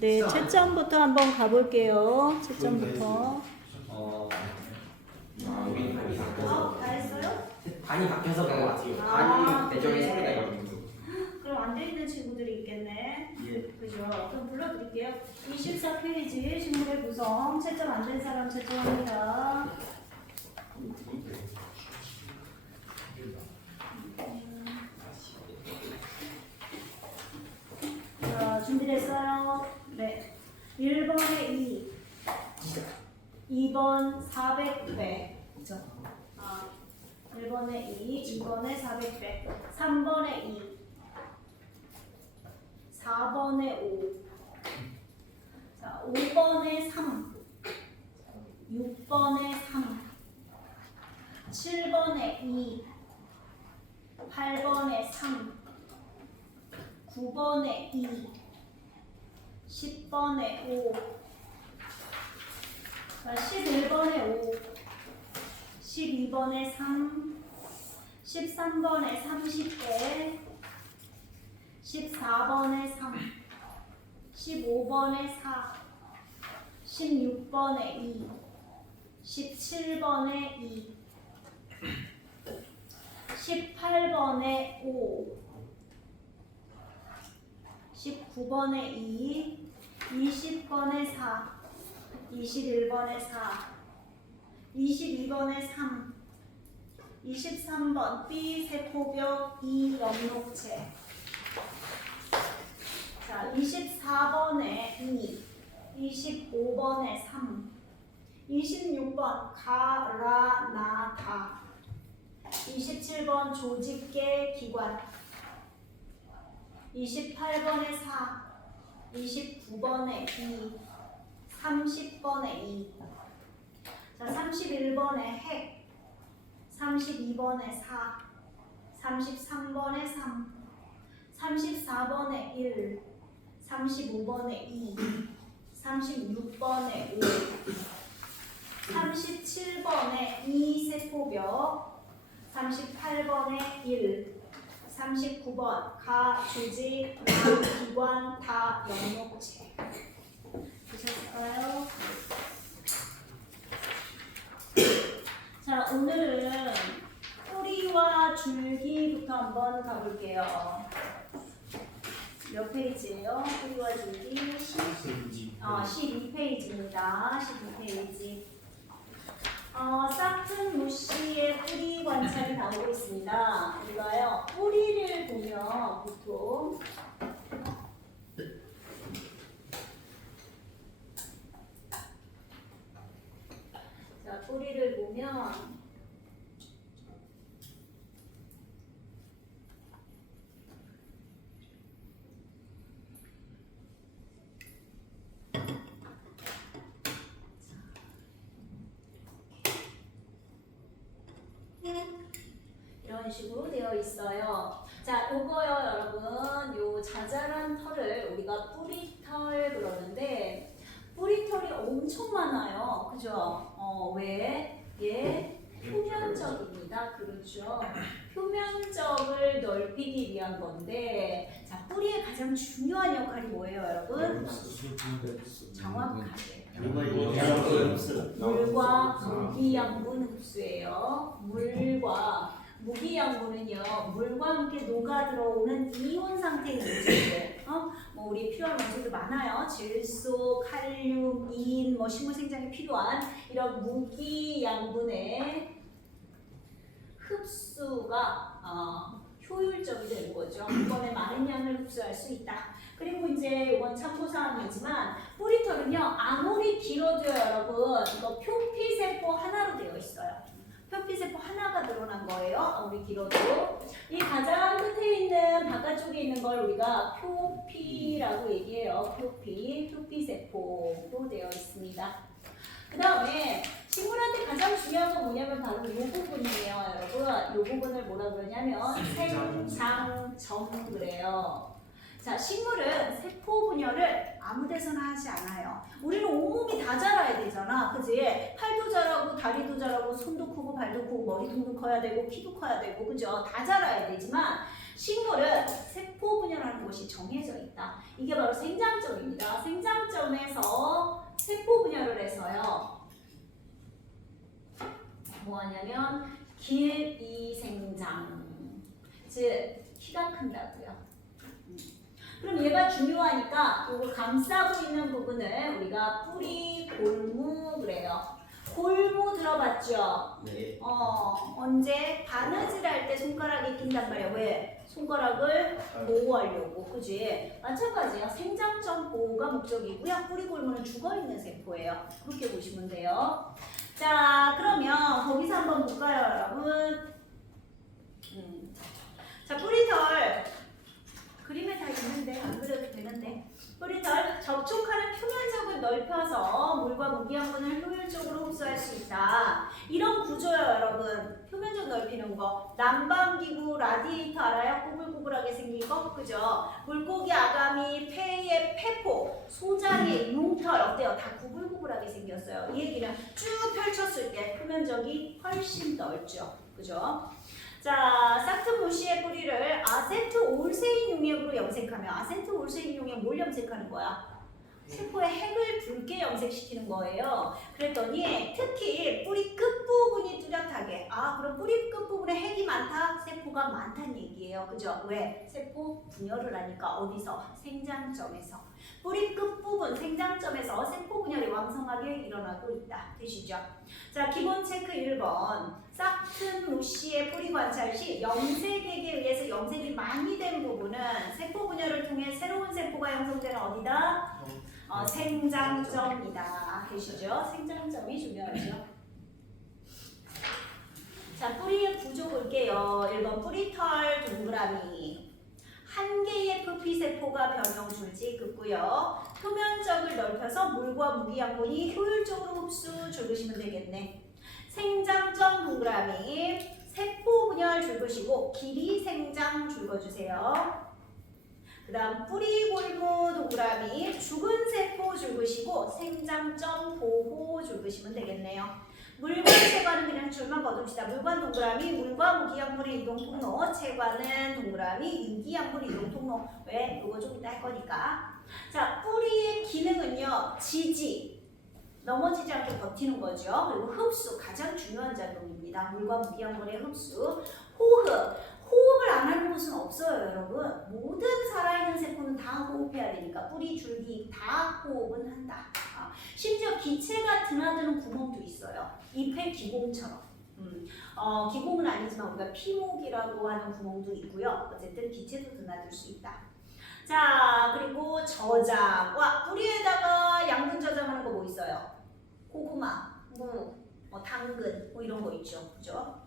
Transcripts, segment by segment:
네, 채점부터 한번 가볼게요. 채점부터. 다 했어요? 반이 바뀌어서 그런 것 같아요. 아, 반이 배경에 네. 소리가 있거든요. 그럼 안 돼 있는 친구들이 있겠네. 예. 그죠? 그럼 불러드릴게요. 24페이지 식물의 구성. 채점 안 된 사람 채점합니다. 자, 준비됐어요? 네. 1번에 2. 2번 400배. 그죠? 1번에 2, 2번에 400배. 3번에 2. 4번에 5. 자, 5번에 3. 6번에 3. 7번에 2. 8번에 3. 9번에 2. 10번에 5. 자, 11번에 5. 12번에 3. 13번에 30개. 14번에 3. 15번에 4. 16번에 2. 17번에 2. 18번에 5. 19번에 2. 20번에 4. 21번에 4. 22번에 3. 23번 B 세포벽 E 연록체. 자, 24번에 2. 25번에 3. 26번 가라나다. 27번 조직계 기관. 28번에 4. 29번에 2. 30번에 2. 자, 31번에 핵. 32번에 4. 33번에 3. 34번에 1. 35번에 2. 36번에 5. 37번에 2 세포벽. 38번에 1. 39번 가, 조직, 나, 기관, 다, 연목체. 보셨을까요? 자, 오늘은 뿌리와 줄기부터 한번 가볼게요. 몇 페이지예요? 뿌리와 줄기 12페이지입니다. 12페이지. 싹튼 무씨의 뿌리 관찰이 나오고 있습니다. 우리가요, 뿌리를 보면 보통 자, 뿌리를 보면 이런 식으로 되어 있어요. 자, 요거요, 여러분. 요 자잘한 털을 우리가 뿌리털 그러는데, 뿌리털이 엄청 많아요. 그죠? 왜? 얘 표면적입니다. 그렇죠? 표면적을 넓히기 위한 건데, 자, 뿌리의 가장 중요한 역할이 뭐예요, 여러분? 정확하게. 물과 무기양분 흡수예요. 물과 무기양분은요, 물과 함께 녹아 들어오는 이온 상태의 물질들. 뭐 우리 필요한 원소들 많아요. 질소, 칼륨, 인, 뭐 식물 생장에 필요한 이런 무기양분의 흡수가 효율적이 되는 거죠. 한 번에 많은 양을 흡수할 수 있다. 그리고 이제 이건 참고사항이지만 뿌리털은요, 아무리 길어도요, 여러분, 이거 표피세포 하나로 되어 있어요. 표피세포 하나가 늘어난 거예요. 아무리 길어도. 이 가장 끝에 있는 바깥쪽에 있는 걸 우리가 표피라고 얘기해요. 표피세포로 되어 있습니다. 그 다음에 식물한테 가장 중요한 건 뭐냐면 바로 이 부분이에요, 여러분. 이 부분을 뭐라 그러냐면 생장점 그래요. 자, 식물은 세포 분열을 아무 데서나 하지 않아요. 우리는 온몸이 다 자라야 되잖아. 그지? 팔도 자라고 다리도 자라고 손도 크고 발도 크고 머리통도 커야 되고 키도 커야 되고 그죠? 다 자라야 되지만 식물은 세포 분열하는 곳이 정해져 있다. 이게 바로 생장점입니다. 하냐면 길이생장. 즉 키가 큰다고요. 그럼 얘가 중요하니까 이거 감싸고 있는 부분을 우리가 뿌리 골무 그래요. 골무 들어봤죠? 네. 언제 바느질 할 때 손가락이 낀단 말이야. 왜? 손가락을 보호하려고. 그지? 마찬가지야. 생장점 보호가 목적이고요. 뿌리 골무는 죽어있는 세포예요. 그렇게 보시면 돼요. 자, 그러면 거기서 한번 볼까요, 여러분? 자, 뿌리털. 그림에 다 있는데 안 그려도 되는데. 뿌리털 접촉하는 표면적을 넓혀서 물과 무기양분을 효율적으로 흡수할 수 있다. 이런 구조예요, 여러분. 표면적 넓히는 거. 난방기구, 라디에이터 알아요? 꾸불꾸불하게 생긴 거, 그죠? 물고기 아가미, 폐의 폐포, 소장의 융털 어때요? 다 구불구불하게 생겼어요. 이 얘기는 쭉 펼쳤을 때 표면적이 훨씬 넓죠, 그죠? 자, 싹트무시의 뿌리를 아세트올세인 용액으로 염색하면 아세트올세인 용액 뭘 염색하는 거야? 세포의 핵을 붉게 염색시키는 거예요. 그랬더니 특히 뿌리 끝부분이 뚜렷하게 그럼 뿌리 끝부분에 핵이 많다? 세포가 많다는 얘기예요. 그죠? 왜? 세포 분열을 하니까 어디서? 생장점에서. 뿌리 끝부분 생장점에서 세포 분열이 왕성하게 일어나고 있다. 되시죠? 자, 기본 체크 1번. 싹트무시의 뿌리 관찰 시 염색액에 의해서 염색이 많이 된 부분은 세포 분열을 통해 새로운 세포가 형성되는 어디다? 생장점이다. 되시죠? 생장점이 중요하죠. 자, 뿌리의 구조 볼게요. 1번 뿌리털 동그라미. 한 개의 표피세포가 변형 줄지 긋고요. 표면적을 넓혀서 물과 무기양분이 효율적으로 흡수 줄그시면 되겠네. 생장점 동그라미. 세포 분열 줄그시고 길이 생장 줄거주세요. 그 다음 뿌리 골무 동그라미. 죽은 세포 줄그시고 생장점 보호 줄그시면 되겠네요. 물관 채관은 그냥 줄만 거둡시다. 물관 동그라미, 물과 무기양분의 이동 통로, 채관은 동그라미, 유기양분 이동 통로. 왜? 이거 좀 이따 할 거니까. 자, 뿌리의 기능은요, 지지. 넘어지지 않게 버티는 거죠. 그리고 흡수, 가장 중요한 작용입니다. 물과 무기양분의 흡수. 호흡. 호흡을 안 하는 곳은 없어요, 여러분. 모든 살아있는 세포는 다 호흡해야 되니까 뿌리, 줄기 다 호흡은 한다. 심지어 기체가 드나드는 구멍도 있어요. 잎의 기공처럼. 기공은 아니지만 우리가 피목이라고 하는 구멍도 있고요. 어쨌든 기체도 드나들 수 있다. 자, 그리고 저장. 뿌리에다가 양분 저장하는 거 뭐 있어요? 고구마, 무, 당근, 이런 거 있죠. 그죠?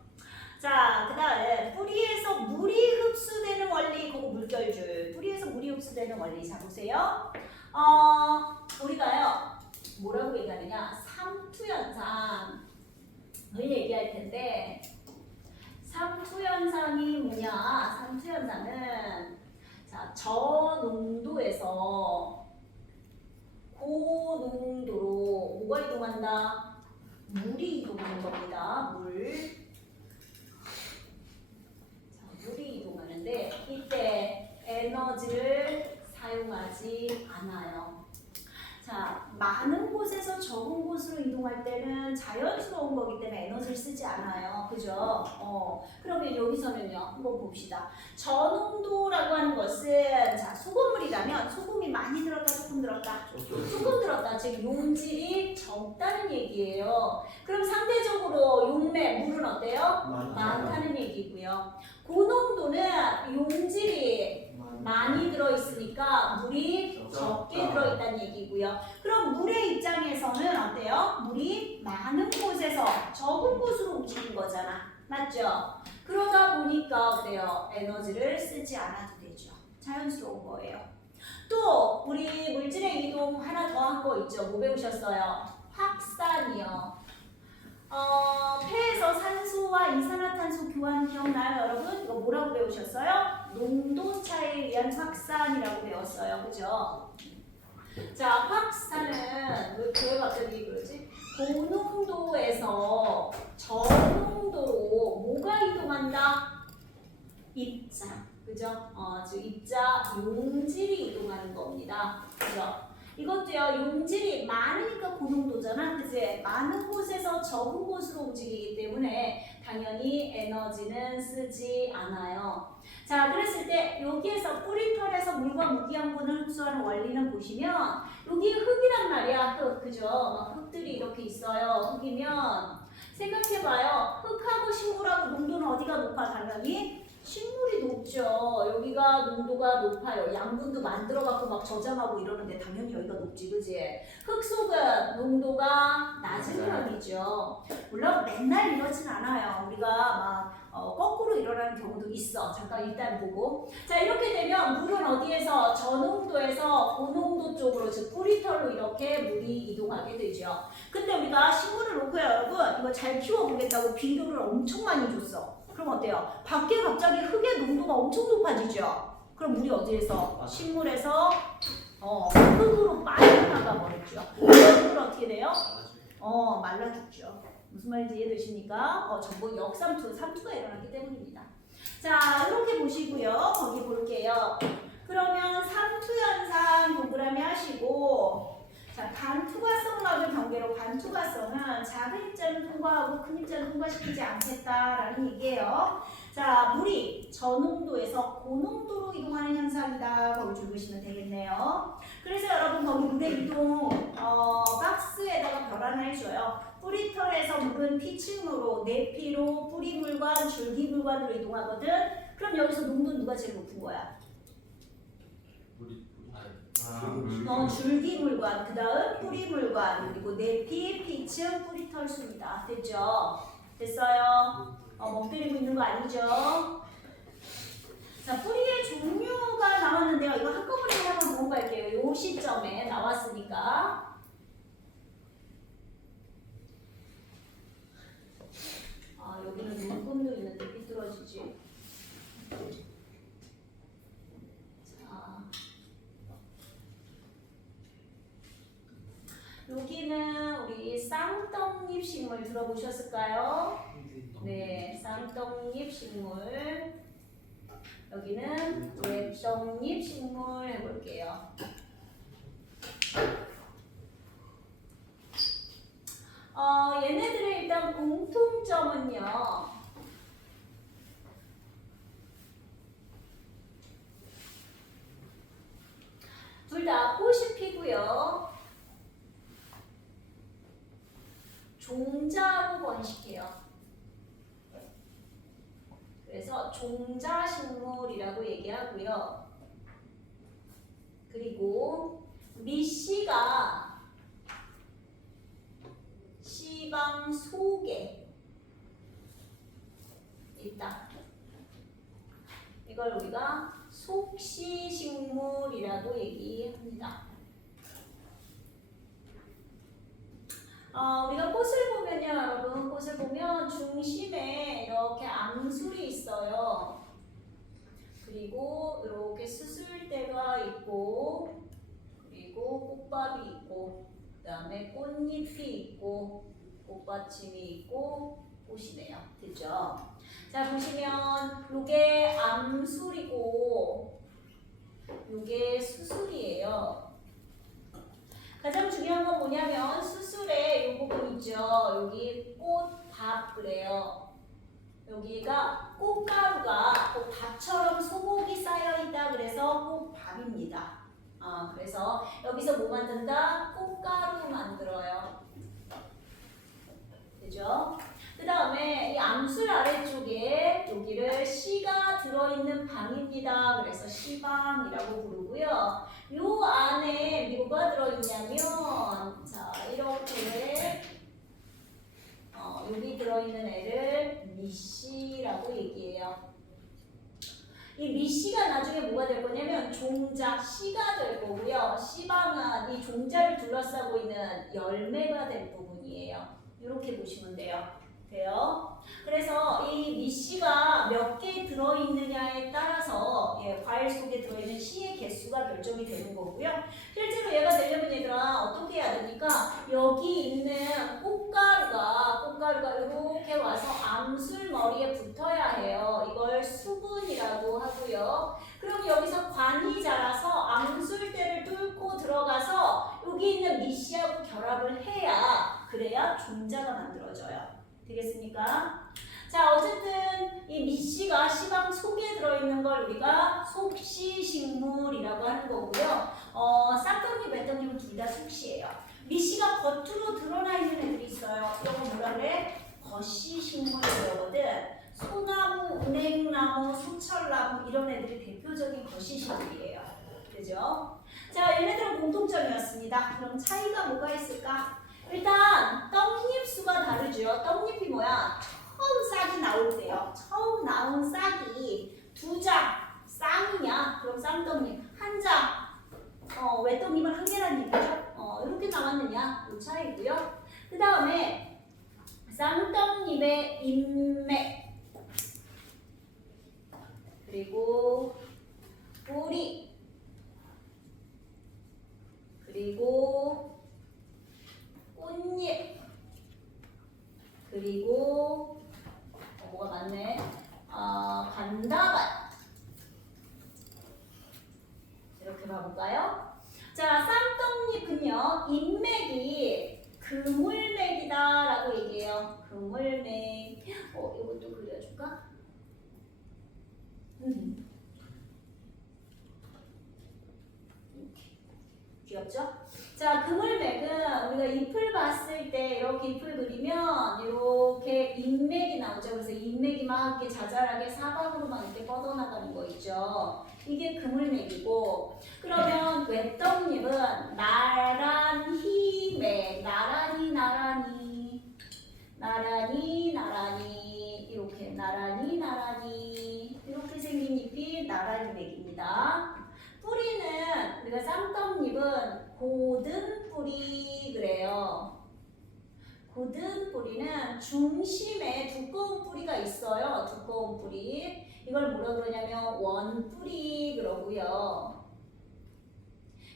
자, 그 다음에 뿌리에서 물이 흡수되는 원리, 그거 물결줄. 뿌리에서 물이 흡수되는 원리. 자, 보세요. 우리가요, 뭐라고 얘기하느냐? 삼투현상을 얘기할 텐데, 삼투현상이 뭐냐? 삼투현상은, 자, 저농도에서 고농도로 뭐가 이동한다? 물이 이동하는 겁니다. 물. 물이 이동하는데 이때 에너지를 사용하지 않아요. 자, 많은 곳에서 적은 곳으로 이동할 때는 자연스러운 거기 때문에 에너지를 쓰지 않아요. 그죠? 그러면 여기서는요, 한번 봅시다. 저농도라고 하는 것은, 자, 소금물이라면 소금이 많이 들었다, 조금 들었다? 조금 들었다. 즉, 용질이 적다는 얘기예요. 그럼 상대적으로 용매, 물은 어때요? 많다는 얘기고요. 고농도는 용질이 많이 들어있으니까 물이 적게 들어있다는 얘기고요. 그럼 물의 입장에서는 어때요? 물이 많은 곳에서 적은 곳으로 움직인 거잖아. 맞죠? 그러다 보니까 어때요? 에너지를 쓰지 않아도 되죠. 자연스러운 거예요. 또 우리 물질의 이동 하나 더 한 거 있죠. 뭐 배우셨어요? 확산이요. 폐에서 산소와 이산화탄소 교환 기억나요, 여러분? 이거 뭐라고 배우셨어요? 농도 차이에 의한 확산이라고 배웠어요, 그죠? 자, 확산은 왜 갑자기 그러지? 고농도에서 저농도로 뭐가 이동한다? 입자, 그죠? 즉 입자 용질이 이동하는 겁니다, 그죠? 이것도요, 용질이 많으니까 고농도잖아. 그치? 많은 곳에서 적은 곳으로 움직이기 때문에 당연히 에너지는 쓰지 않아요. 자, 그랬을 때 여기에서 뿌리털에서 물과 무기양분을 흡수하는 원리는 보시면 여기 흙이란 말이야. 흙, 그죠? 막 흙들이 이렇게 있어요. 흙이면 생각해봐요. 흙하고 식물하고 농도는 어디가 높아? 당연히 식물이 높죠. 여기가 농도가 높아요. 양분도 만들어갖고 막 저장하고 이러는데 당연히 여기가 높지, 그지? 흙 속은 농도가 낮은 편이죠. 물론 맨날 이렇진 않아요. 우리가 막 거꾸로 일어나는 경우도 있어. 잠깐 일단 보고. 자, 이렇게 되면 물은 어디에서 저농도에서 고농도 쪽으로, 즉 뿌리털로 이렇게 물이 이동하게 되죠. 근데 우리가 식물을 놓고요, 여러분. 이거 잘 키워보겠다고 비료를 엄청 많이 줬어. 그럼 어때요? 밖에 갑자기 흙의 농도가 엄청 높아지죠. 그럼 물이 어디에서? 식물에서 흙으로 빠져나가 버렸죠. 흙을 어떻게 돼요? 말라 죽죠. 무슨 말인지 이해되십니까? 전부 역삼투, 삼투가 일어났기 때문입니다. 자, 이렇게 보시고요. 거기 볼게요. 그러면 삼투 현상 동그라미 하시고, 자, 반투과성락을 경계로 반투과성은 작은 입자는 통과하고 큰 입자는 통과시키지 않겠다라는 얘기예요. 자, 물이 저농도에서 고농도로 이동하는 현상이다. 거기 줄 보시면 되겠네요. 그래서 여러분 거기 물의 이동 박스에다가 별 하나 해줘요. 뿌리털에서 물은 피층으로, 내피로, 뿌리물관, 줄기물관으로 이동하거든. 그럼 여기서 농도는 누가 제일 높은 거야? 줄기물관, 그 다음 뿌리물관, 그리고 내피, 피층, 뿌리털 수입니다. 됐죠? 됐어요? 멍 때리고 있는 거 아니죠? 자, 뿌리의 종류가 나왔는데요. 이거 한꺼번에 한번 보고 갈게요. 요 시점에 나왔으니까. 여기는 눈금도 있는데 삐뚤어지지. 자, 여기는 우리 쌍떡잎 식물 들어보셨을까요? 네, 쌍떡잎 식물. 여기는 웹떡잎 식물 해볼게요. 얘네들의 일단 공통점은요. 둘 다 꽃이 피고요. 종자로 번식해요. 그래서 종자식물이라고 얘기하고요. 그리고 밑씨가 씨방 속에 있다. 이걸 우리가 속씨식물이라고 얘기합니다. 우리가 꽃을 보면요, 여러분, 꽃을 보면 중심에 이렇게 암술이 있어요. 그리고 이렇게 수술대가 있고, 그리고 꽃밥이 있고, 그 다음에 꽃잎이 있고, 꽃받침이 있고, 꽃이네요. 됐죠? 자, 보시면 요게 암술이고, 요게 수술이에요. 가장 중요한 건 뭐냐면 수술에 이 부분 있죠. 여기 꽃밥 그래요. 여기가 꽃가루가 꽃밥처럼 소복이 쌓여있다 그래서 꽃밥입니다. 그래서 여기서 뭐 만든다? 꽃가루 만들어요. 되죠? 그 다음에 이 암술 아래쪽에 여기를 씨가 들어있는 방입니다. 그래서 씨방이라고 부르고요. 요 안에 뭐가 들어있냐면, 자, 이렇게 여기 들어있는 애를 미씨라고 얘기해요. 이 미씨가 나중에 뭐가 될 거냐면 종자, 씨가 될 거고요. 씨방은 이 종자를 둘러싸고 있는 열매가 될 부분이에요. 이렇게 보시면 돼요. 그래서 이 미씨가 몇 개 들어있느냐에 따라서 과일 속에 들어있는 씨의 개수가 결정이 되는 거고요. 실제로 얘가 되려면 얘들아 어떻게 해야 됩니까? 여기 있는 꽃가루가 이렇게 와서 암술 머리에 붙어야 해요. 이걸 수분이라고 하고요. 그럼 여기서 관이 자라서 암술대를 뚫고 들어가서 결합을 해야 그래야 종자가 만들어져요. 되겠습니까? 자, 어쨌든 이 미씨가 씨방 속에 들어있는 걸 우리가 속씨식물이라고 하는 거고요. 쌍떡잎, 외떡잎은 둘 다 속씨예요. 미씨가 겉으로 드러나 있는 애들이 있어요. 이거 뭐라 그래? 겉씨식물이거든. 소나무, 은행나무, 소철나무 이런 애들이 대표적인 겉씨식물이에요. 그죠? 자, 얘네들은 공통점이었습니다. 그럼 차이가 뭐가 있을까? 일단 떡잎 수가 다르죠. 떡잎이 뭐야? 처음 싹이 나올 때요. 처음 나온 싹이 2장 쌍이냐? 그럼 쌍떡잎. 한 장, 외떡잎은 한 개라는 얘기죠. 이렇게 나왔느냐? 이 차이고요. 그 다음에 쌍떡잎의 잎맥, 그리고 뿌리, 그리고 꽃잎, 그리고 뭐가 많네. 반다발. 이렇게 봐볼까요? 자, 쌍떡잎은요, 잎맥이 그물맥이다라고 얘기해요. 그물맥. 이것도 그려줄까? 귀엽죠? 자, 그물맥은 우리가 잎을 봤을 때 이렇게 잎을 그리면 이렇게 잎맥이 나오죠. 그래서 잎맥이 막 이렇게 자잘하게 사방으로 막 이렇게 뻗어나가는 거 있죠. 이게 그물맥이고, 그러면 외떡잎은 나란히 맥, 나란히 나란히 나란히 나란히 이렇게 나란히 나란히 이렇게 생긴 잎이 나란히 맥입니다. 뿌리는 우리가 쌍떡잎은 고든 뿌리 그래요. 고든 뿌리는 중심에 두꺼운 뿌리가 있어요. 두꺼운 뿌리. 이걸 뭐라 그러냐면 원뿌리 그러고요.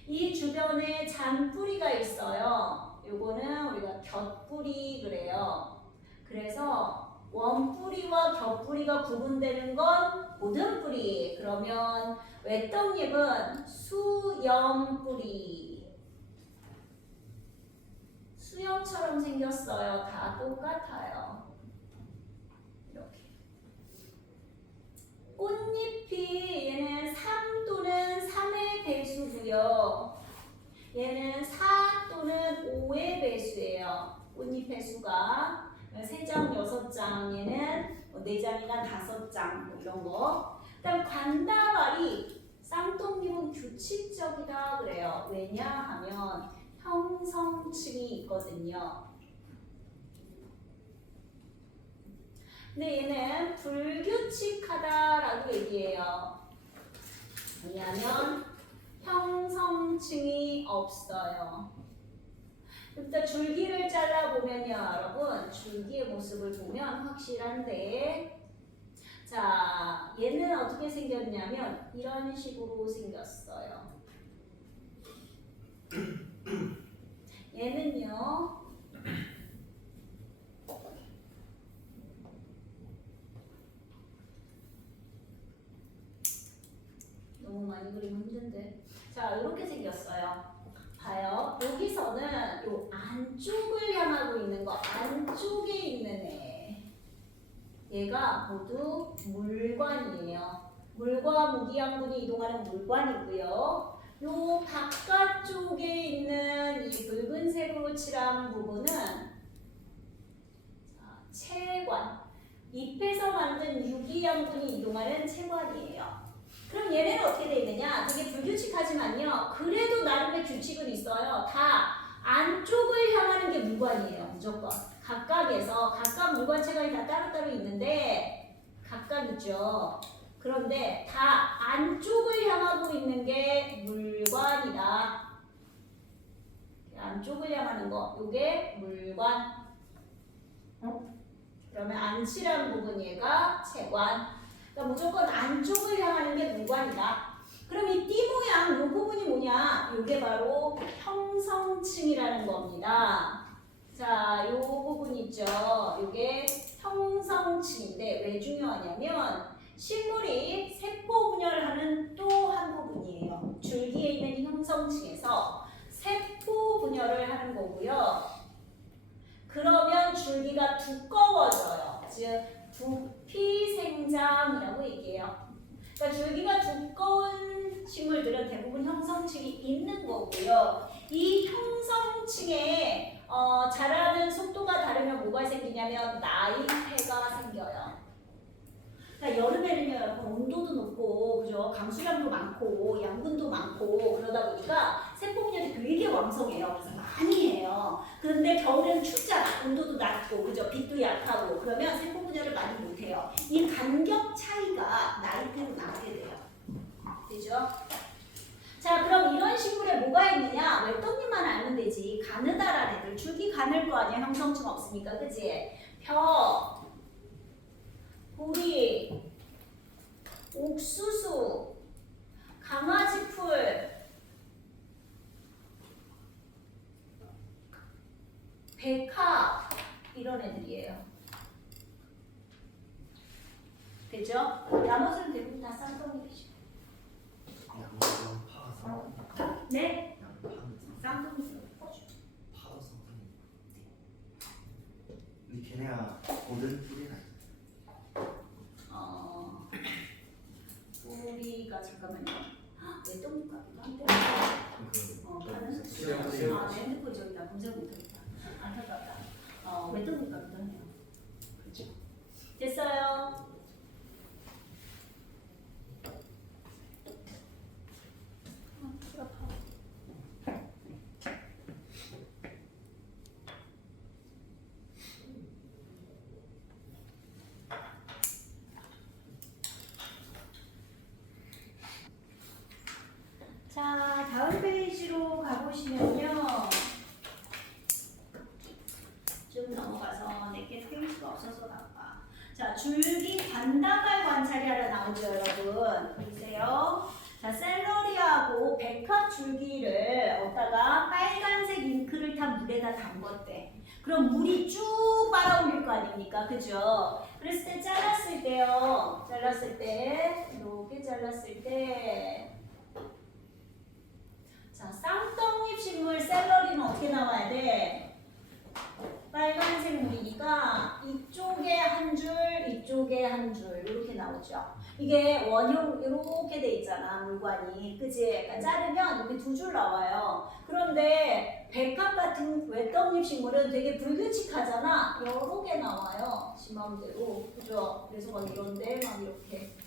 이 주변에 잔뿌리가 있어요. 요거는 우리가 곁뿌리 그래요. 그래서 원뿌리와 곁뿌리가 구분되는 건 고든 뿌리. 그러면 외떡잎은 수염뿌리. 수염처럼 생겼어요. 다 똑같아요. 이렇게. 꽃잎이 얘는 3 또는 3의 배수고요. 얘는 4 또는 5의 배수예요. 꽃잎의 수가 3장, 6장, 얘는 4장이나 5장 뭐 이런 거. 그다음 관다발이 쌍떡잎은 규칙적이다 그래요. 왜냐하면 형성층이 있거든요. 근데 얘는 불규칙하다라고 얘기해요. 왜냐하면 형성층이 없어요. 일단 줄기를 잘라보면요, 여러분. 줄기의 모습을 보면 확실한데, 자, 얘는 어떻게 생겼냐면 이런 식으로 생겼어요. 얘는요, 너무 많이 그리면 힘든데. 자, 이렇게 생겼어요. 봐요. 여기서는 요 안쪽을 향하고 있는 거, 안쪽에 있는 애. 얘가 모두 물관이에요. 물과 무기양분이 이동하는 물관이고요. 요 바깥쪽에 있는 이 붉은색으로 칠한 부분은 채관. 잎에서 만든 유기양분이 이동하는 채관이에요. 그럼 얘네는 어떻게 되어 있느냐? 되게 불규칙하지만요. 그래도 나름의 규칙은 있어요. 다 안쪽을 향하는 게 물관이에요. 무조건. 각각에서 각각 물관체가 다 따로따로 있는데 각각 있죠. 그런데 다 안쪽을 향하고 있는 게 물관이다. 안쪽을 향하는 거. 요게 물관. 그러면 안칠한 부분 얘가 채관. 그러니까 무조건 안쪽을 향하는 게 물관이다. 그럼 이 띠 모양 이 부분이 뭐냐? 이게 바로 형성층이라는 겁니다. 자, 이 부분 있죠. 이게 형성층인데 왜 중요하냐면 식물이 세포 분열하는 또 한 부분이에요. 줄기에 있는 형성층에서 세포 분열을 하는 거고요. 줄기가 두꺼워져요. 즉 두피생장이라고 얘기해요. 그러니까 줄기가 두꺼운 식물들은 대부분 형성층이 있는 거고요. 이 형성층에 자라는 속도가 다르면 뭐가 생기냐면 나이테가 생겨요. 그러니까 여름에는요, 여러분 온도도 높고, 그죠? 강수량도 많고, 양분도 많고 그러다 보니까 세포분열이 되게 왕성해요. 그래서 많이 해요. 그런데 겨울에는 춥잖아. 온도도 낮고, 그죠? 빛도 약하고 그러면 세포분열을 많이 못해요. 이 간격 차이가 나이테로 나게 돼요. 되죠? 자, 그럼 이런 식물에 뭐가 있느냐? 왜 떡잎만 알면 되지? 가느다란 애들, 줄기 가늘 거 아니야? 형성층 없으니까, 그치? 벼, 보리, 옥수수, 강아지풀, 백합 이런 애들이에요. 되죠? 나머지는 대부분 다 쌍둥이이죠. 양파 파서 네? 양파는 쌍둥이로 퍼줘. 파서 근데 걔네가 모든 뿌리가 우리가 잠깐만요. 왜 떡잎 같기도 한데? 가는? 내 핸드폰 저기다 검색 못하겠다. 안타깝다. 왜 떡잎 같기도 하네요. 그렇죠? 됐어요. 자, 다음 페이지로 가보시면요. 좀 넘어가서 내게 페이지가 없어서 나와. 자, 줄기 관다발 관찰이 하나 나오죠, 여러분. 보세요. 자, 샐러리하고 백합 줄기를 얻다가 빨간색 잉크를 탄 물에다 담궜대. 그럼 물이 쭉 빨아올릴 거 아닙니까? 그죠? 그랬을 때 잘랐을 때요. 이렇게 잘랐을 때 자, 쌍떡잎 식물 샐러리는 어떻게 나와야 돼? 빨간색 무늬가 이쪽에 한 줄, 이쪽에 한 줄 이렇게 나오죠. 이게 원형 이렇게 돼 있잖아, 물관이. 그치? 그러니까 자르면 여기 두 줄 나와요. 그런데 백합 같은 외떡잎 식물은 되게 불규칙하잖아. 여러 개 나와요. 지 맘대로. 그죠? 그래서 막 이런데 막 이렇게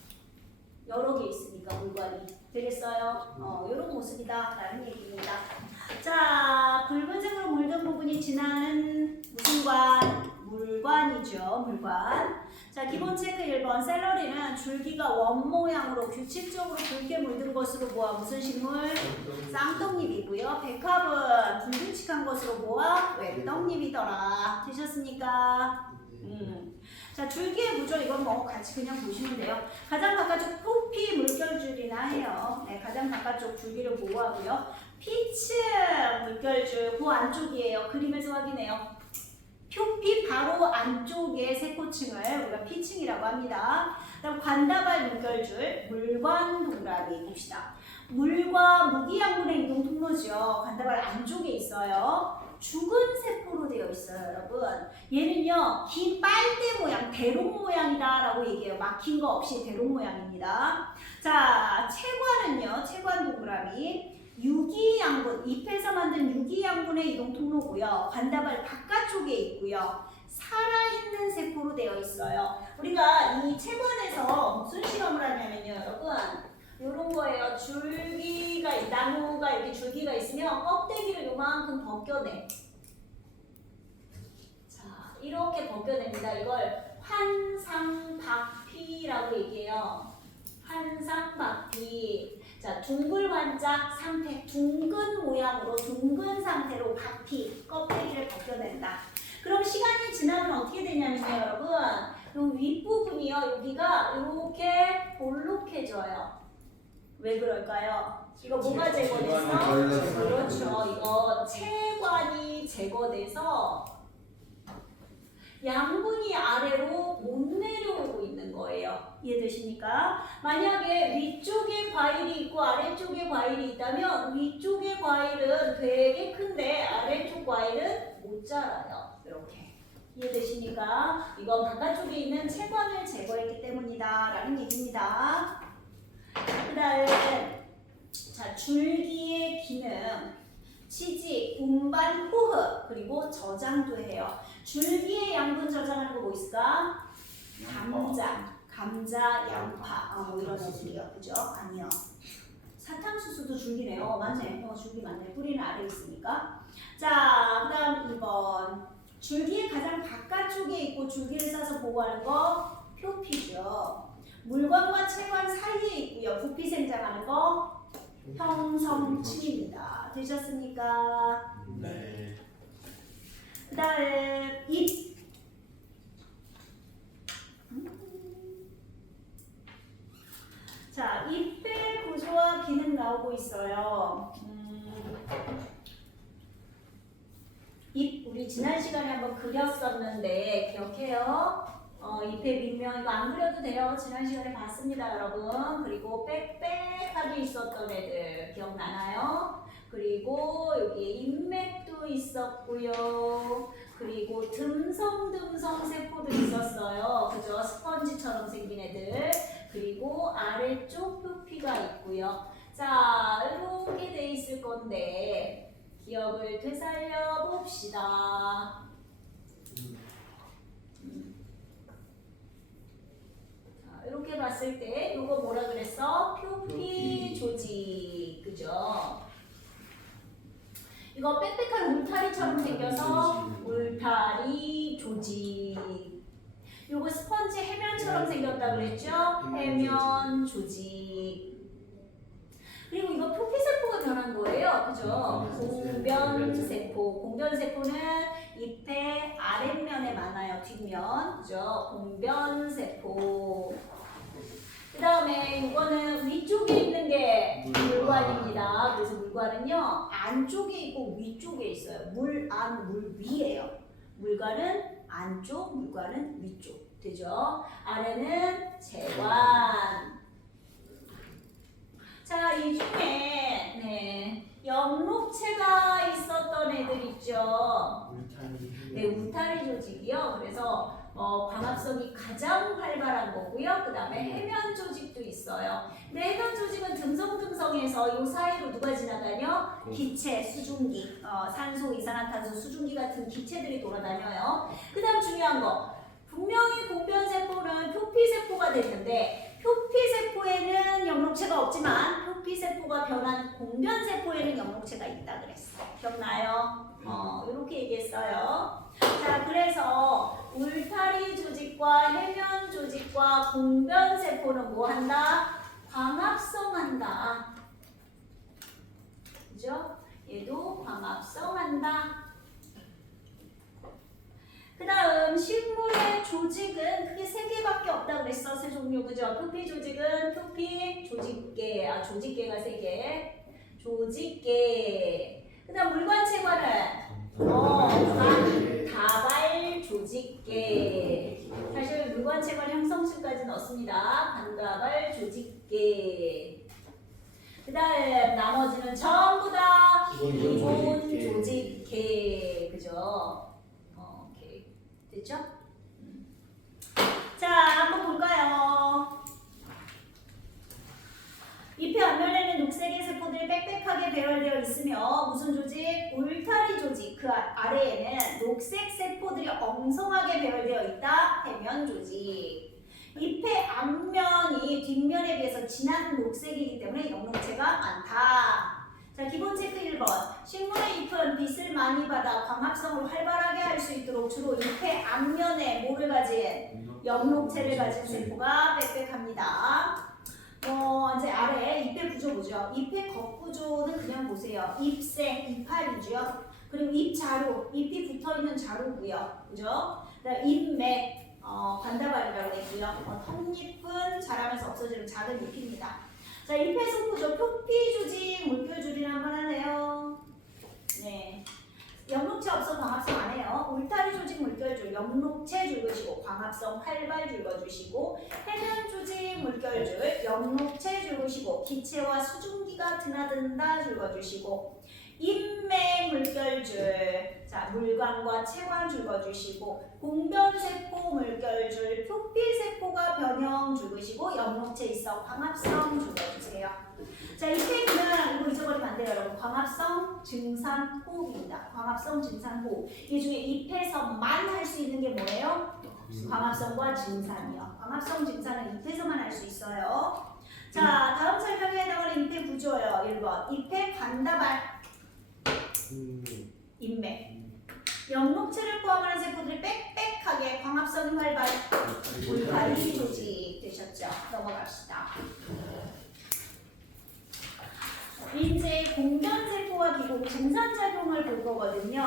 여러 개 있으니까 물관이. 되겠어요? 이런 모습이다 라는 얘기입니다. 자, 붉은색으로 물든 부분이 지나는 무슨 관? 물관이죠. 물관. 자, 기본 체크 1번. 샐러리는 줄기가 원 모양으로 규칙적으로 붉게 물든 것으로 보아 무슨 식물? 쌍떡잎이고요. 백합은 불규칙한 것으로 보아 외떡잎이더라. 되셨습니까? 자, 줄기의 구조 이건 뭐 같이 그냥 보시면 돼요. 가장 바깥쪽 표피 물결줄이나 해요. 네, 가장 바깥쪽 줄기를 보호하고요. 피츠 물결줄 그 안쪽이에요. 그림에서 확인해요. 표피 바로 안쪽의 세포층을 우리가 피층이라고 합니다. 그다음 관다발 물결줄, 물관 동그라미 봅시다. 물과 무기양분의 이동 통로죠. 관다발 안쪽에 있어요. 죽은 세포로 되어 있어요, 여러분. 얘는요, 긴 빨대 모양, 대롱 모양이다 라고 얘기해요. 막힌 거 없이 대롱 모양입니다. 자, 채관은요, 채관 동그라미. 유기양분, 잎에서 만든 유기양분의 이동 통로고요. 관다발 바깥쪽에 있고요. 살아있는 세포로 되어 있어요. 우리가 이 채관에서 무슨 실험을 하냐면요, 여러분. 요런 거예요. 줄기가, 나무가 이렇게 줄기가 있으면 껍데기를 요만큼 벗겨내. 자, 이렇게 벗겨냅니다. 이걸 환상박피라고 얘기해요. 환상박피. 자, 둥글 환자 상태, 둥근 모양으로, 둥근 상태로 박피, 껍데기를 벗겨낸다. 그럼 시간이 지나면 어떻게 되냐면요, 여러분. 요 윗부분이요, 여기가 이렇게 볼록해져요. 왜 그럴까요? 이거 뭐가 제거됐어? 그렇죠. 이거 체관이 제거돼서 양분이 아래로 못 내려오고 있는 거예요. 이해되십니까? 만약에 위쪽에 과일이 있고 아래쪽에 과일이 있다면 위쪽의 과일은 되게 큰데 아래쪽 과일은 못 자라요. 이렇게. 이해되시니까 이건 바깥쪽에 있는 채관을 제거했기 때문이다 라는 얘기입니다. 그 다음 자 줄기의 기능 치지, 운반, 호흡 그리고 저장도 해요. 줄기의 양분 저장하는 거 뭐 있을까? 감자, 양파 뭐 이런 애들이요. 그죠? 아니요. 사탕수수도 줄기네요. 맞네. 줄기 맞네. 뿌리는 아래에 있으니까. 자, 그 다음 2번. 줄기의 가장 바깥쪽에 있고 줄기를 싸서 보호하는 거 표피죠. 물관과 채관 사이에 있고요. 부피 생장하는 거 형성층입니다. 되셨습니까? 네. 그 다음 잎. 자, 잎의 구조와 기능 나오고 있어요. 잎 우리 지난 시간에 한번 그렸었는데 기억해요? 잎의 밑면 이거 안 그려도 돼요. 지난 시간에 봤습니다, 여러분. 그리고 빽빽하게 있었던 애들 기억나나요? 그리고 여기에 인맥도 있었고요. 그리고 듬성듬성 세포도 있었어요. 그죠? 스펀지처럼 생긴 애들. 그리고 아래쪽 표피가 있고요. 자, 이렇게 돼 있을 건데 기억을 되살려 봅시다. 자, 이렇게 봤을 때 이거 뭐라 그랬어? 표피 조직. 그죠? 이거 빽빽한 울타리처럼 생겨서 울타리 조직. 요거 스펀지 해면처럼 생겼다 그랬죠? 해면 조직. 그리고 이거 표피세포가 변한 거예요. 그죠? 공변세포. 공변세포는 잎의 아랫면에 많아요. 뒷면. 그죠? 공변세포. 그 다음에 이거는 위쪽에 있는 게 물관입니다. 그래서 물관은요, 안쪽에 있고 위쪽에 있어요. 물 안, 물 위예요. 물관은 안쪽, 물관은 위쪽. 되죠? 아래는 재관. 자, 이 중에 영록체가 있었던 애들 있죠. 네, 울타리 조직이요. 그래서 광합성이 가장 활발한 거고요. 그 다음에 해면 조직도 있어요. 근데 해면 조직은 듬성듬성해서 이 사이로 누가 지나다녀? 기체, 수증기, 산소, 이산화탄소, 수증기 같은 기체들이 돌아다녀요. 그 다음 중요한 거. 분명히 공변세포는 표피세포가 됐는데 표피세포에는 영록체가 없지만 표피세포가 변한 공변세포에는 영록체가 있다 그랬어. 기억나요? 이렇게 얘기했어요. 자, 그래서 울타리 조직과 해면 조직과 공변세포는 뭐 한다? 광합성한다. 그죠? 얘도 광합성한다. 그 다음 식물의 조직은 크게 3개밖에 없다 그랬어. 세 종류. 그죠? 표피 조직은 표피 조직계. 조직계가 3개. 조직계. 그 다음 물관체관은 다발 조직계. 사실 물관체관 형성층까지 넣습니다. 반다발 조직계. 그 다음 나머지는 전부 다 기본 조직계. 그죠? 됐죠? 자, 한번 볼까요? 잎의 앞면에는 녹색의 세포들이 빽빽하게 배열되어 있으며 무슨 조직? 울타리 조직. 그 아래에는 녹색 세포들이 엉성하게 배열되어 있다. 해면 조직. 잎의 앞면이 뒷면에 비해서 진한 녹색이기 때문에 영록체가 많다. 자, 기본 체크 1번. 식물의 잎은 빛을 많이 받아 광합성을 활발하게 할 수 있도록 주로 잎의 앞면에 뭐를 가진? 영록체를 가진 세포가 빽빽합니다. 이제 아래 잎의 구조 보죠. 잎의 겉구조는 그냥 보세요. 잎색, 이파리죠. 그리고 잎자루, 잎이 붙어있는 자루고요. 그죠? 그다음 잎맥, 관다발이라고 했고요. 턱잎은 자라면서 없어지는 작은 잎입니다. 자, 잎의 속구조, 표피 조직, 물결 조리를 한번 하네요. 네. 영록체 없어 광합성 안 해요. 울타리 조직, 물결 줄, 영록체 줄거시고 광합성 활발 줄거주시고 해면 조직, 물결 줄, 영록체 줄거시고 기체와 수증기가 드나든다 줄거주시고 인맥 물결 줄. 자, 물관과 체관 죽어주시고 공변세포 물결줄 표피세포가 변형 죽으시고 염록체 있어 광합성 죽어주세요. 자, 이 페이지는 이거 잊어버리면 안 돼요 여러분. 광합성 증산 호흡입니다. 광합성 증산 호흡. 이 중에 잎에서만 할 수 있는 게 뭐예요? 광합성과 증산이요. 광합성 증산은 잎에서만 할 수 있어요. 자, 다음 설명에 해당하는 잎의 구조예요. 1번 잎의 관다발 인맥 염록체를 포함하는 세포들이 빽빽하게 광합성이 활발 울타리 조직 되셨죠? 넘어갑시다. 이제 공변세포와 기공 증산작용을 볼 거거든요.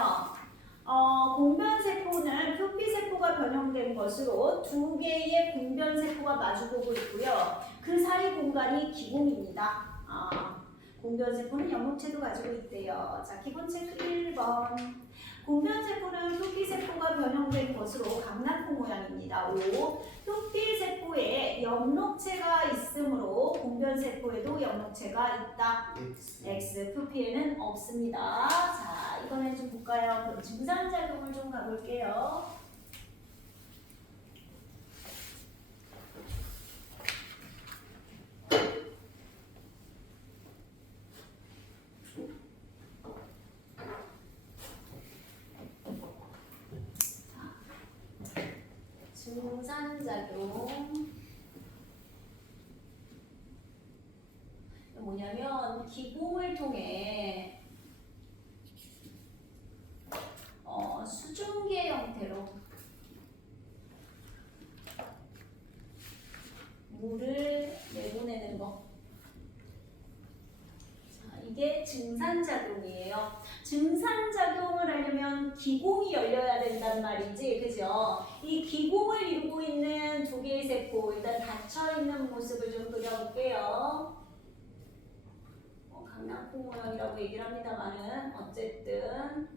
공변세포는 표피세포가 변형된 것으로 두 개의 공변세포가 마주보고 있고요. 그 사이 공간이 기공입니다. 공변세포는 염록체도 가지고 있대요. 자, 기본 체크 1번. 공변세포는 표피세포가 변형된 것으로 강낭콩 모양입니다. 5. 표피세포에 염록체가 있으므로 공변세포에도 염록체가 있다. X. 표피에는 없습니다. 자, 이번엔 좀 볼까요? 그럼 증산작용을 좀 가볼게요. 증산작용 뭐냐면 기공을 통해 수증기 형태로 물을 내보내는 거. 자, 이게 증산작용이에요. 증산작용을 하려면 기공이 열려야 된단 말이지, 그죠? 이 기공을 이루고 있는 두 개의 세포, 일단 닫혀있는 모습을 좀 그려볼게요. 강낭콩 모양이라고 얘기를 합니다만은 어쨌든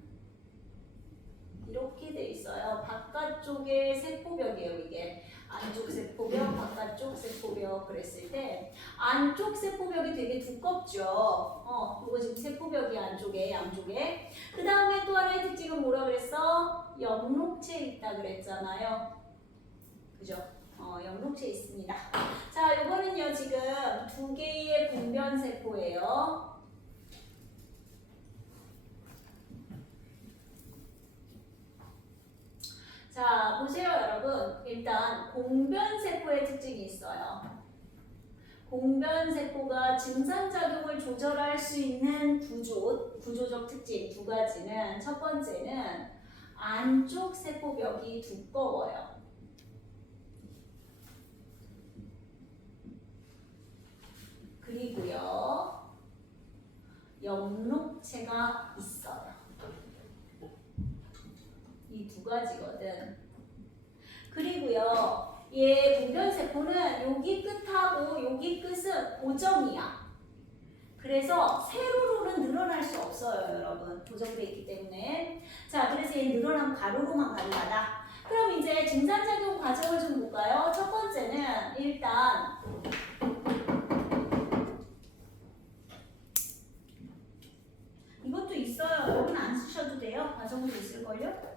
이렇게 돼 있어요. 바깥쪽에 세포벽이에요, 이게. 안쪽 세포벽, 바깥쪽 세포벽 그랬을 때 안쪽 세포벽이 되게 두껍죠. 이거 지금 세포벽이 안쪽에, 양쪽에. 그 다음에 또 하나의 특징은 뭐라 그랬어? 염록체 있다 그랬잖아요. 그죠? 염록체 있습니다. 자, 이거는요 지금 두 개의 공변세포예요. 자, 보세요 여러분. 일단 공변세포의 특징이 있어요. 공변세포가 증산작용을 조절할 수 있는 구조적 특징 두 가지는, 첫 번째는 안쪽 세포벽이 두꺼워요. 그리고요 염록체가 있어요. 이 두 가지거든. 그리고요 얘 공변세포는 여기 끝하고 여기 끝은 고정이야. 그래서 세로로는 늘어날 수 없어요 여러분. 고정되어 있기 때문에. 자, 그래서 얘 늘어난 가로로만 가능하다. 그럼 이제 증산작용 과정을 좀 볼까요? 첫 번째는 일단 이것도 있어요. 여러분 안 쓰셔도 돼요. 과정도 있을걸요?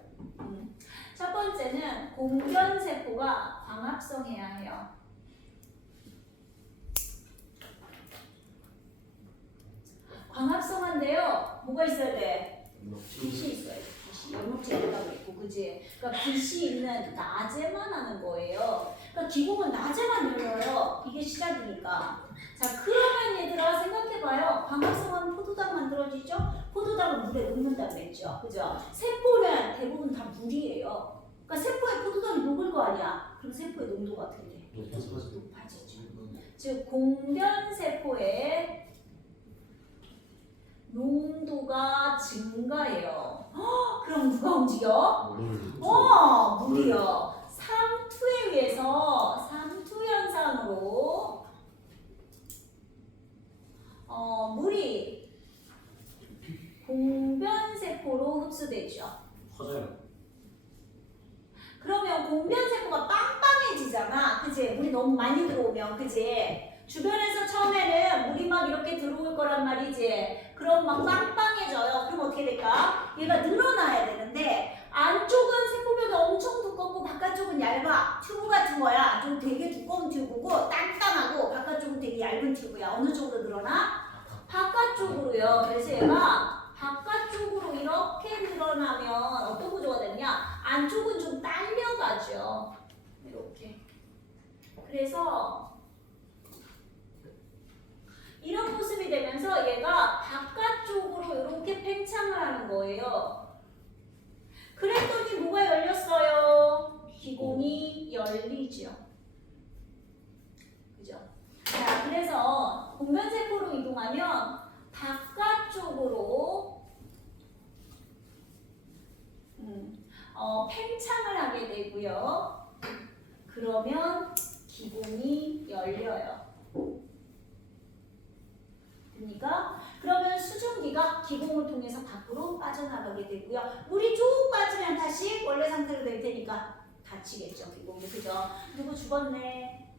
첫 번째는 공변세포가 광합성해야 해요. 광합성한데요. 뭐가 있어야 돼? 빛이 있어야 돼. 빛이. 염록체 있다고 했고, 그지? 그러니까 빛이 있는 낮에만 하는 거예요. 그러니까 기공은 낮에만 열려요. 이게 시작이니까. 자, 그러면 얘들아 생각해봐요. 광합성하면 포도당 만들어지죠? 포도당은 물에 녹는다고 그랬죠? 그죠? 세포는 대부분 다 물이에요. 그러니까 세포에 포도당이 녹을 거 아니야? 그럼 세포의 농도가 어떻게 돼? 높아지죠. 즉 공변세포의 농도가 증가해요. 그럼 누가 움직여? 물이요. 삼투에 의해서 삼투 현상으로 물이 공변세포로 흡수되죠. 커져요. 그러면 공변세포가 빵빵해지잖아. 그치? 물이 너무 많이 들어오면, 그치? 주변에서 처음에는 물이 막 이렇게 들어올 거란 말이지. 그럼 막 빵빵해져요. 그럼 어떻게 될까? 얘가 늘어나야 되는데 거예요. 그랬더니 뭐가 열렸어요? 기공이 열리죠. 그죠? 자, 그래서 공변세포로 이동하면 바깥쪽으로 팽창을 하게 되고요. 그러면 기공이 열려요. 됩니까? 그러면 수증기가 기공을 통해서 밖으로 빠져나가게 되고요. 물이 쭉 빠지면 다시 원래 상태로 될 테니까 닫히겠죠. 기공이. 그죠? 누구 죽었네.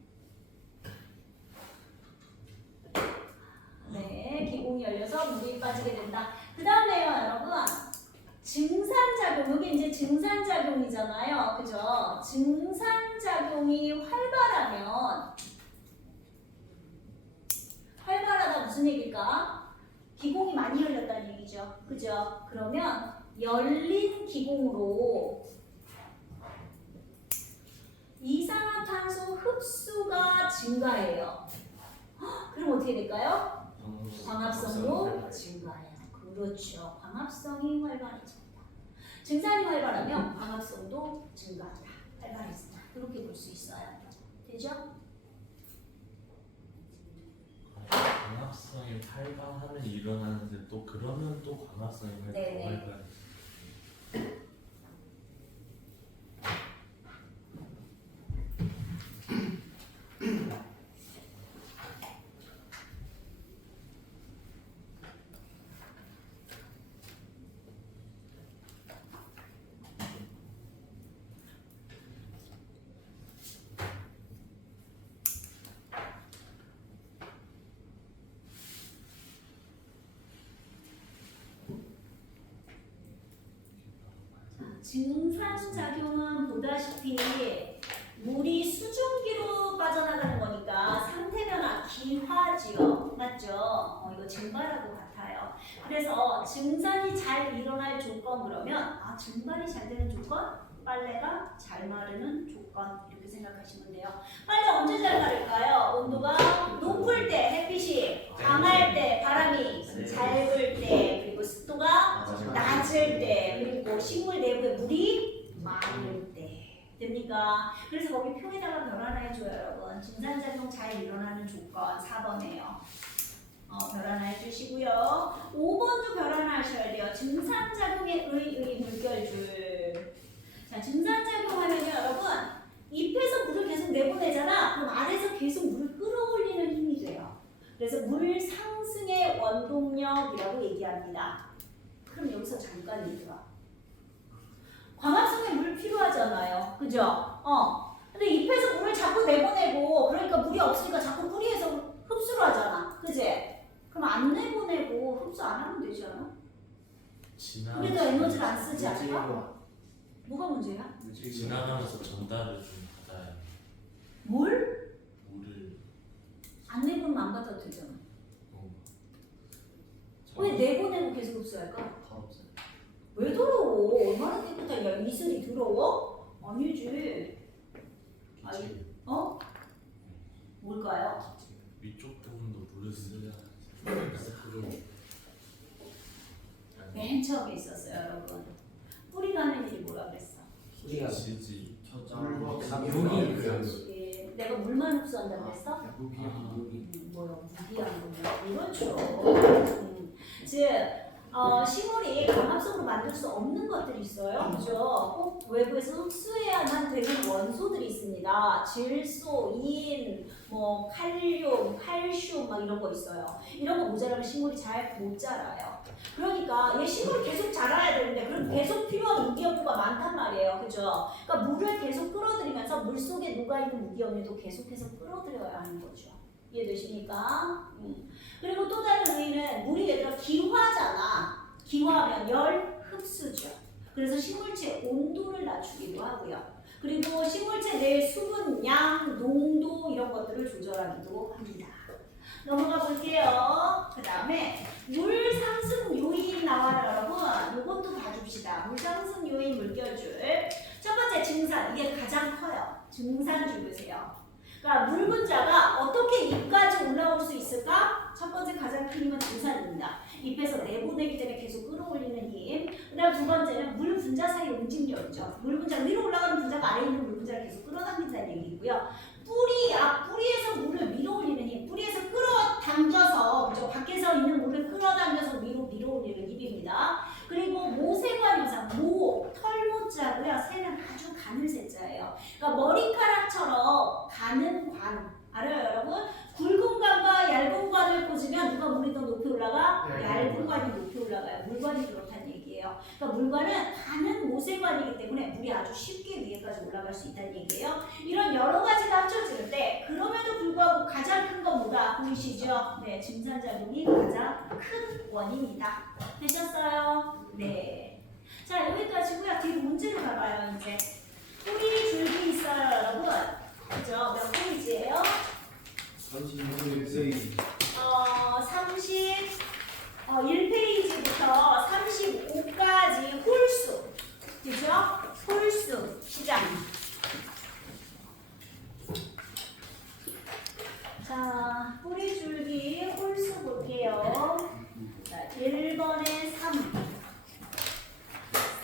네, 기공이 열려서 물이 빠지게 된다. 그 다음에요, 여러분. 증산작용, 여기 이제 증산작용이잖아요. 그죠? 증산작용이 활발하다 무슨 얘기일까? 기공이 많이 열렸다는 얘기죠. 그죠? 그러면 열린 기공으로 이산화탄소 흡수가 증가해요. 그럼 어떻게 될까요? 광합성도 증가해요. 그렇죠. 광합성이 활발해집니다. 증산이 활발하면 광합성도 증가한다. 활발해진다. 그렇게 볼 수 있어요. 되죠? 광합성이 활발하면 일어나는데 또 그러면 또 광합성이 네네. 활발. 증산작용은 보다시피 물이 수증기로 빠져나가는 거니까 상태 변화 기화지요. 맞죠? 이거 증발하고 같아요. 그래서 증산이 잘 일어날 조건 그러면 증발이 잘 되는 조건? 빨래가 잘 마르는 조건 이렇게 생각하시면 돼요. 빨래 언제 잘 마를까요? 온도가 높을 때, 햇빛이 강할 때, 바람이 잘 불 때, 그리고 습도가 낮을 때, 그리고 식물 내부에 물이 많을 때. 됩니까? 그래서 거기 표에다가 별 하나 해줘요, 여러분. 증산작용 잘 일어나는 조건 4번이에요. 별 하나 해주시고요. 5번도 별 하나 하셔야 돼요. 증산작용에 의의 물결줄. 자, 증산작용하면요, 여러분. 잎에서 물을 계속 내보내잖아. 그럼 아래에서 계속 물을 끌어올리는 힘이 돼요. 그래서 물 상승의 원동력이라고 얘기합니다. 그럼 여기서 잠깐 얘기가. 광합성에 물 필요하잖아요. 그죠? 근데 잎에서 물을 자꾸 내보내고, 그러니까 물이 없으니까 자꾸 뿌리에서 흡수를 하잖아. 그지? 그럼 안 내보내고 흡수 안 하면 되지 않아? 그래도 에너지를 안 쓰지 않을까? 뭐가 문제야? 지나가면서 전달을 좀 받아야 물? 물을 안 내보내면 안 받아도 되잖아. 어, 왜 내보내고 계속 흡수할까? 다 없어요. 왜 더러워? 얼마나 깨끗하냐? 이슬이 더러워? 아니지. 기체 뭘까요? 위쪽 부분도 물을 쓰야 맨 처음에 있었어요, 여러분. 뿌리가 하는 일이 뭐라 그랬어? 뿌리가 지지 여기 그렇지. 내가 물만 흡수한다고 그랬어? 무기야. 뭐야, 무기한 거. 그렇죠. 즉, 식물이 광합성으로 만들 수 없는 것들이 있어요. 그죠? 꼭 외부에서 흡수해야만 되는 원소들이 있습니다. 질소, 인, 칼륨, 칼슘 막 이런 거 있어요. 이런 거 모자라면 식물이 잘 못 자라요. 그러니까 얘 식물이 계속 자라야 되는데 그럼 계속 필요한 무기염류가 많단 말이에요. 그죠? 그러니까 물을 계속 끌어들이면서 물 속에 녹아있는 무기염류도 계속해서 끌어들여야 하는 거죠. 이해되십니까? 그리고 또 다른 의미는 물이 얘들아 기화잖아. 기화하면 열 흡수죠. 그래서 식물체 온도를 낮추기도 하고요. 그리고 식물체 내 수분, 양, 농도 이런 것들을 조절하기도 합니다. 넘어가 볼게요. 그 다음에 물 상승 요인 나와요, 여러분. 이것도 봐줍시다. 물 상승 요인 물결줄. 첫 번째 증산, 이게 가장 커요. 증산줄 보세요. 그러니까 물 분자가 어떻게 입까지 올라올 수 있을까? 첫 번째 가장 큰 힘은 등산입니다. 잎에서 내보내기 때문에 계속 끌어올리는 힘. 그 다음 두 번째는 물 분자 사이 움직임력이죠. 물 분자 위로 올라가는 분자가 아래 있는 물 분자를 계속 끌어당긴다는 얘기고요. 뿌리에서 물을 밀어올리는 힘. 뿌리에서 끌어당겨서 그죠? 밖에서 있는 물을 끌어당겨서 위로 밀어올리는 힘입니다. 그리고 모세관 현상. 털모자고요. 새는 아주 가늘 새자예요. 그러니까 머리카락처럼 가는 관. 알아요, 여러분? 굵은 관과 얇은 관을 꽂으면 누가 물이 더 높이 올라가? 얇은 관이 높이 올라가요. 물관이 그렇다는 얘기예요. 그러니까 물관은 가는 모세관이기 때문에 물이 아주 쉽게 위에까지 올라갈 수 있다는 얘기예요. 이런 여러 가지가 합쳐지는데 그럼에도 불구하고 가장 큰 건 뭐다? 보이시죠? 네, 증산작용이 가장 큰 원인이다. 되셨어요? 네. 자, 여기까지고요. 뒤로 문제로 가봐요. 이제 뿌리 줄기 있어요, 여러분. 그죠? 몇 페이지예요? 36페이지. 1페이지부터 35까지 홀수. 그죠? 홀수. 시작. 자, 뿌리 줄기 홀수 볼게요. 자, 1번에 3.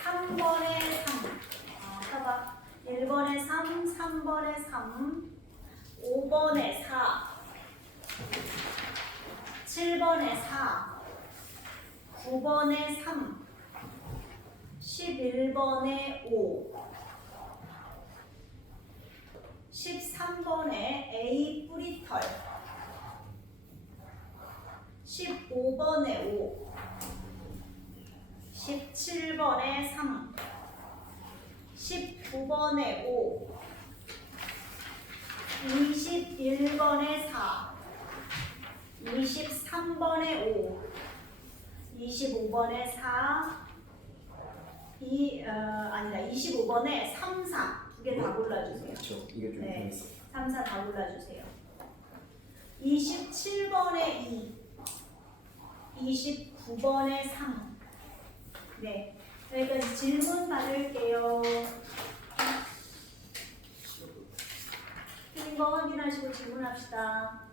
3번에 3. 봐봐. 1번에 3, 3번에 3, 5번에 4, 7번에 4, 9번에 3, 11번에 5, 13번에 A 뿌리털, 15번에 5, 17번에 3, 19번에 5, 21번에 4, 23번에 5, 25번에 4, 25번에 3, 4 두 개 다 골라주세요. 그렇죠. 이게 좀 네, 있어. 3, 4 다 골라주세요. 27번에 2, 29번에 3. 네, 여기까지 질문 받을게요. 틀린 거 확인하시고 질문합시다.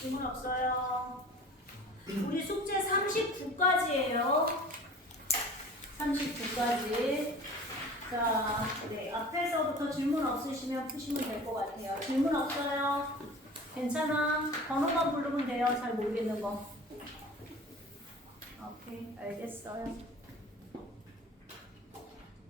질문 없어요. 우리 숙제 39까지예요. 39까지. 자, 네, 앞에서부터 질문 없으시면 푸시면 될 것 같아요. 질문 없어요? 괜찮아? 번호만 부르면 돼요. 잘 모르겠는 거. 오케이, 알겠어요.